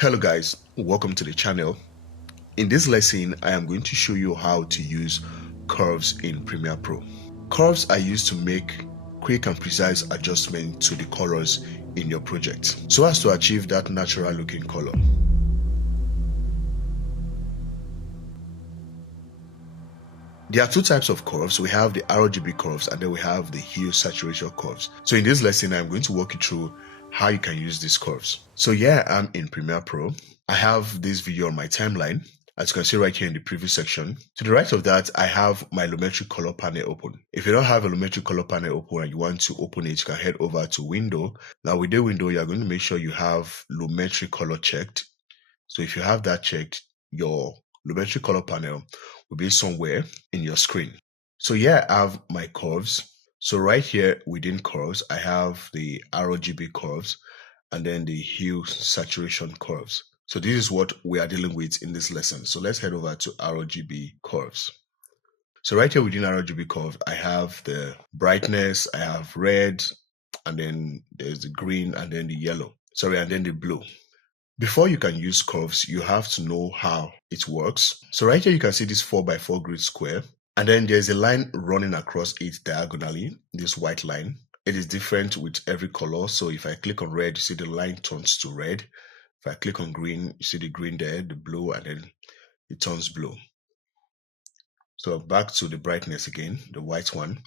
Hello guys, welcome to the channel. In this lesson, I am going to show you how to use curves in Premiere Pro. Curves are used to make quick and precise adjustment to the colors in your project so as to achieve that natural looking color. There are two types of curves. We have the RGB curves and then we have the Hue Saturation Curves. So in this lesson, I'm going to walk you through how you can use these curves. So here I am in Premiere Pro. I have this video on my timeline, as you can see right here in the preview section. To the right of that, I have my Lumetri color panel open. If you don't have a Lumetri color panel open and you want to open it, you can head over to Window. Now with the window, you're going to make sure you have Lumetri color checked. So if you have that checked, your Lumetri color panel will be somewhere in your screen. So here I have my curves. So right here within curves, I have the RGB curves and then the Hue Saturation Curves. So this is what we are dealing with in this lesson. So let's head over to RGB curves. So right here within RGB curve, I have the brightness, I have red, and then there's the green, and then the yellow. Sorry, and then the blue. Before you can use curves, you have to know how it works. So right here, you can see this 4x4 grid square, and then there's a line running across it diagonally, this white line. It is different with every color. So if I click on red, you see the line turns to red. If I click on green, you see the green there, the blue, and then it turns blue. So back to the brightness again, the white one.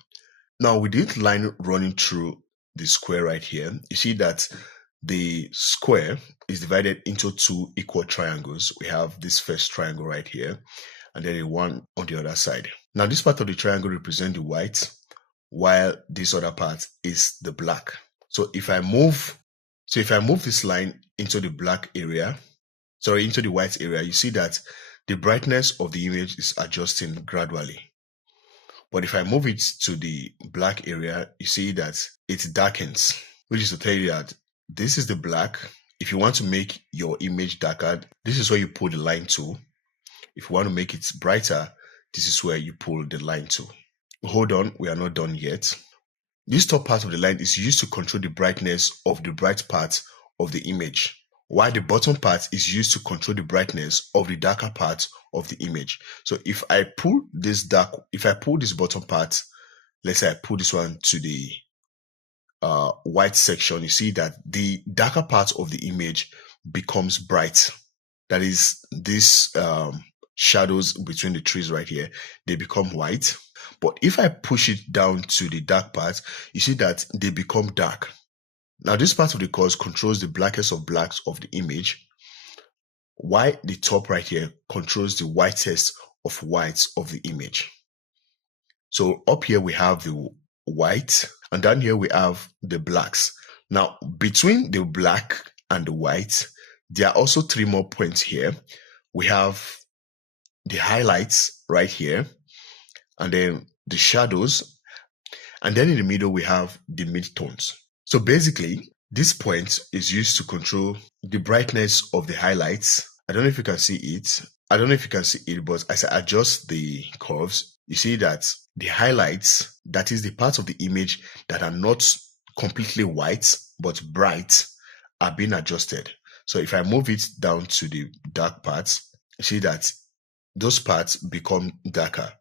Now with this line running through the square right here, you see that the square is divided into two equal triangles. We have this first triangle right here, and then one on the other side. Now this part of the triangle represents the white, while this other part is the black. So if I move this line into the black area, into the white area, you see that the brightness of the image is adjusting gradually. But if I move it to the black area, you see that it darkens, which is to tell you that this is the black. If you want to make your image darker, this is where you pull the line to. If you want to make it brighter, this is where you pull the line to. Hold on, we are not done yet. This top part of the line is used to control the brightness of the bright part of the image, while the bottom part is used to control the brightness of the darker part of the image. So if I pull this bottom part, let's say I pull this one to the white section, you see that the darker part of the image becomes bright. That is, these shadows between the trees right here, they become white. But if I push it down to the dark part, you see that they become dark. Now this part of the curves controls the blackest of blacks of the image, while the top right here controls the whitest of whites of the image. So up here we have the white, and down here we have the blacks. Now between the black and the white, there are also three more points here. We have the highlights right here, and then the shadows, and then in the middle we have the midtones. So basically, this point is used to control the brightness of the highlights. I don't know if you can see it. But as I adjust the curves, you see that the highlights, that is the parts of the image that are not completely white but bright, are being adjusted. So if I move it down to the dark parts, you see that those parts become darker.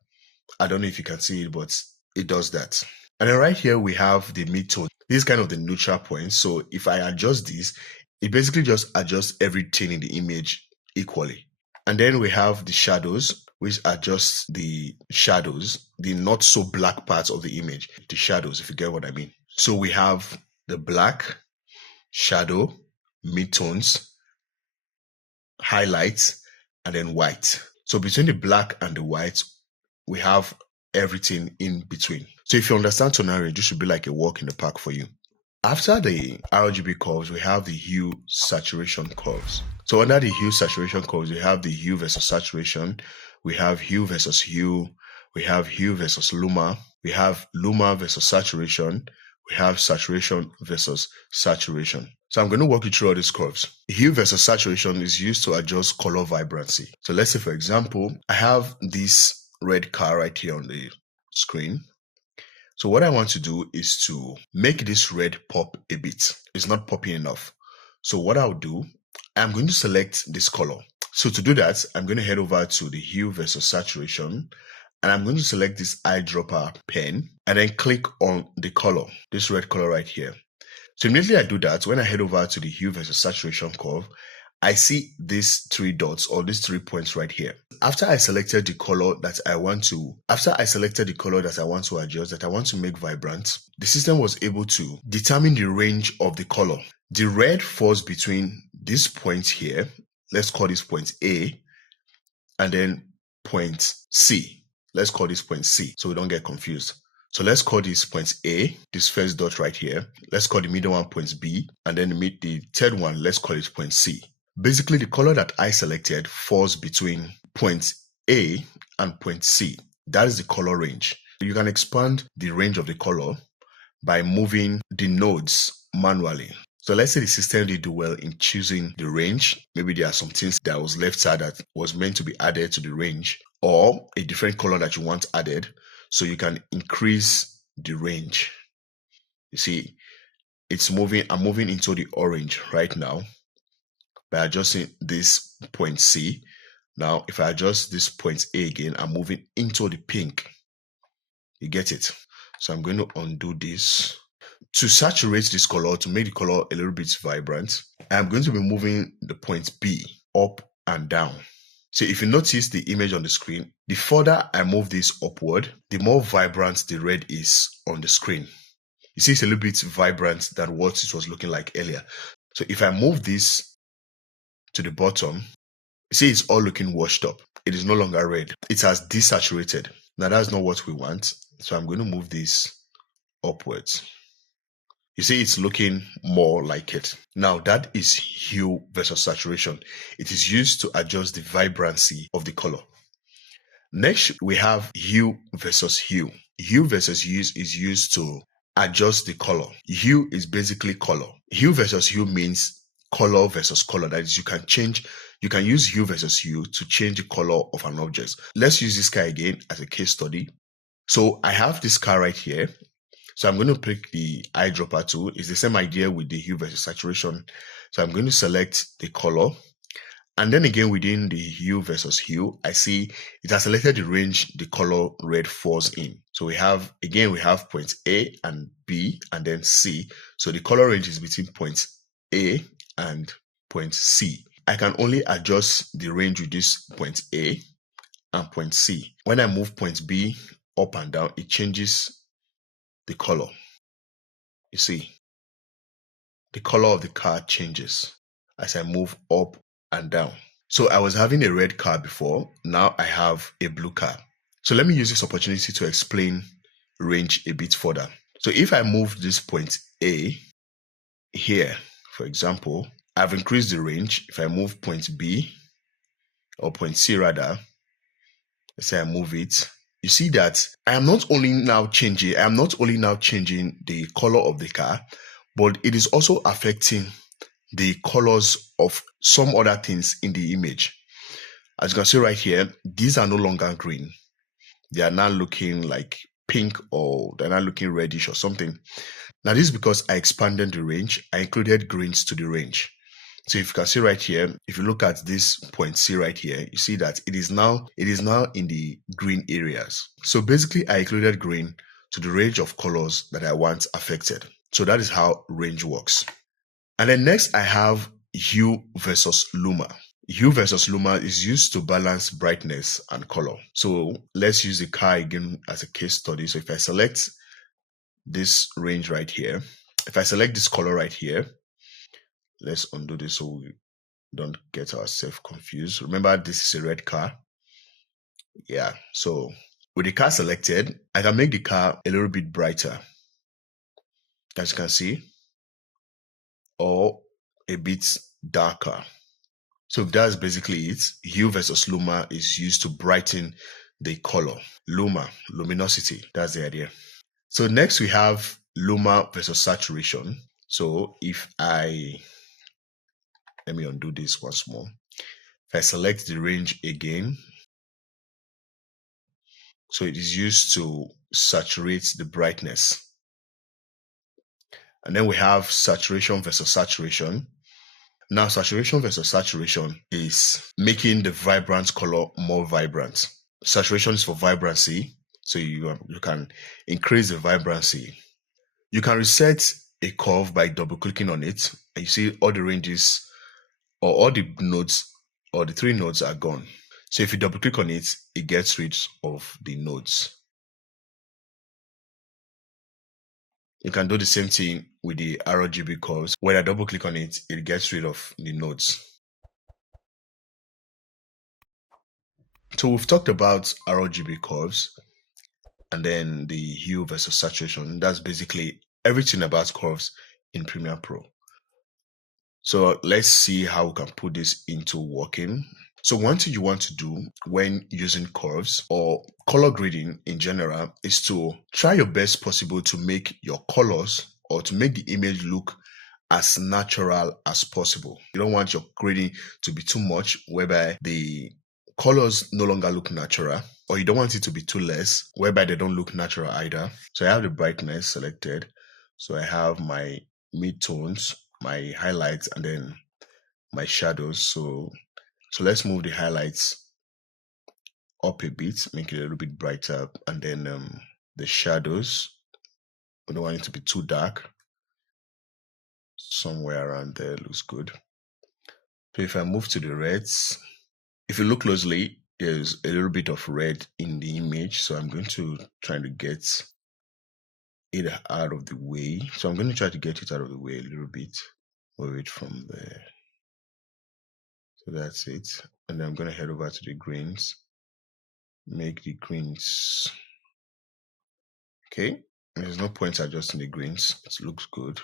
I don't know if you can see it, but it does that. And then right here we have the midtone. This is kind of the neutral point. So if I adjust this, it basically just adjusts everything in the image equally. And then we have the shadows, which adjusts the shadows, the not so black parts of the image, the shadows, if you get what I mean. So we have the black, shadow, midtones, highlights, and then white. So between the black and the white, we have everything in between. So if you understand tonality, this should be like a walk in the park for you. After the RGB curves, we have the Hue Saturation Curves. So under the Hue Saturation Curves, we have the Hue versus Saturation, we have Hue versus Hue, we have Hue versus Luma, we have Luma versus Saturation, we have Saturation versus Saturation. So I'm going to walk you through all these curves. Hue versus Saturation is used to adjust color vibrancy. So let's say, for example, I have this red car right here on the screen. So what I want to do is to make this red pop a bit. It's not popping enough. So what I'll do, I'm going to select this color. So to do that, I'm going to head over to the hue versus saturation, and I'm going to select this eyedropper pen and then click on the color, this red color right here. So immediately I do that, when I head over to the hue versus saturation curve, I see these 3 dots or these 3 points right here. After I selected the color that I want to adjust, that I want to make vibrant, the system was able to determine the range of the color. The red falls between this point here. Let's call this point A, and then point C. Let's call this point C so we don't get confused. So let's call this point A, this first dot right here. Let's call the middle one point B, and then the third one, let's call it point C. Basically, the color that I selected falls between point A and point C. That is the color range. You can expand the range of the color by moving the nodes manually. So let's say the system did do well in choosing the range. Maybe there are some things that was left out that was meant to be added to the range, or a different color that you want added. So you can increase the range. You see, it's moving. I'm moving into the orange right now by adjusting this point C. Now, if I adjust this point A again, I'm moving into the pink. You get it? So I'm going to undo this. To saturate this color, to make the color a little bit vibrant, I'm going to be moving the point B up and down. So if you notice the image on the screen, the further I move this upward, the more vibrant the red is on the screen. You see, it's a little bit vibrant than what it was looking like earlier. So if I move this to the bottom, you see it's all looking washed up. It is no longer red. It has desaturated. Now that's not what we want. So I'm going to move this upwards. You see, it's looking more like it. Now that is hue versus saturation. It is used to adjust the vibrancy of the color. Next, we have hue versus hue. Hue versus hue is used to adjust the color. Hue is basically color. Hue versus hue means color versus color. That is, you can use hue versus hue to change the color of an object. Let's use this car again as a case study. So I have this car right here. So I'm going to pick the eyedropper tool. It's the same idea with the hue versus saturation. So I'm going to select the color. And then again, within the hue versus hue, I see it has selected the range the color red falls in. So we have points A and B and then C. So the color range is between point A and point C. I can only adjust the range with this point A and point C. When I move point B up and down, it changes the color. You see, the color of the car changes as I move up and down. So I was having a red car before. Now I have a blue car. So let me use this opportunity to explain range a bit further. So if I move this point A here, for example, I've increased the range. If I move point B or point C rather, let's say I move it, you see that I am not only now changing the color of the car, but it is also affecting the colors of some other things in the image. As you can see right here, these are no longer green. They are now looking like pink, or they're now looking reddish or something. Now this is because I expanded the range. I included greens to the range. So if you can see right here, if you look at this point C right here, you see that it is now in the green areas. So basically I included green to the range of colors that I want affected. So that is how range works. And then next I have hue versus luma. Hue versus luma is used to balance brightness and color. So let's use the car again as a case study. So if I select this range right here, if I select this color right here, let's undo this so we don't get ourselves confused. Remember, this is a red car. Yeah, so with the car selected, I can make the car a little bit brighter, as you can see, or a bit darker. So that's basically it. Hue versus luma is used to brighten the color. Luma, luminosity, that's the idea. So next we have luma versus saturation. So let me undo this once more. If I select the range again, so it is used to saturate the brightness. And then we have saturation versus saturation. Now, saturation versus saturation is making the vibrant color more vibrant. Saturation is for vibrancy, so you can increase the vibrancy. You can reset a curve by double clicking on it, and you see all the ranges or all the nodes or the 3 nodes are gone. So if you double click on it, it gets rid of the nodes. You can do the same thing with the RGB curves. When I double click on it, it gets rid of the nodes. So we've talked about RGB curves and then the hue versus saturation. That's basically everything about curves in Premiere Pro. So let's see how we can put this into working. So one thing you want to do when using curves or color grading in general is to try your best possible to make your colors or to make the image look as natural as possible. You don't want your grading to be too much whereby the colors no longer look natural, or you don't want it to be too less whereby they don't look natural either. So I have the brightness selected. So I have my midtones, my highlights, and then my shadows. So let's move the highlights up a bit, make it a little bit brighter, and then the shadows, we don't want it to be too dark. Somewhere around there looks good. So if I move to the reds, if you look closely, there's a little bit of red in the image. So I'm going to try to get it out of the way. So I'm going to try to get it out of the way a little bit. Move it from there. So that's it. And then I'm going to head over to the greens. Make the greens. Okay. There's no point adjusting the greens. It looks good.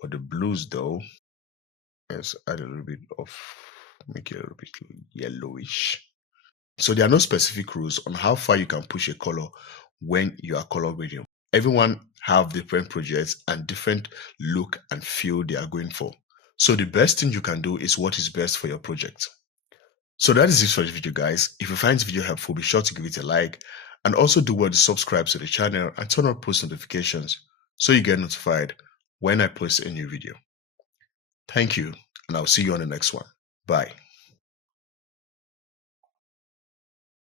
But the blues though, let's add a little bit of, make it a little bit yellowish. So there are no specific rules on how far you can push a color when you are color grading. Everyone have different projects and different look and feel they are going for. So the best thing you can do is what is best for your project. So that is it for this video, guys. If you find this video helpful, be sure to give it a like and also do well to subscribe to the channel and turn on post notifications so you get notified when I post a new video. Thank you, and I'll see you on the next one. Bye.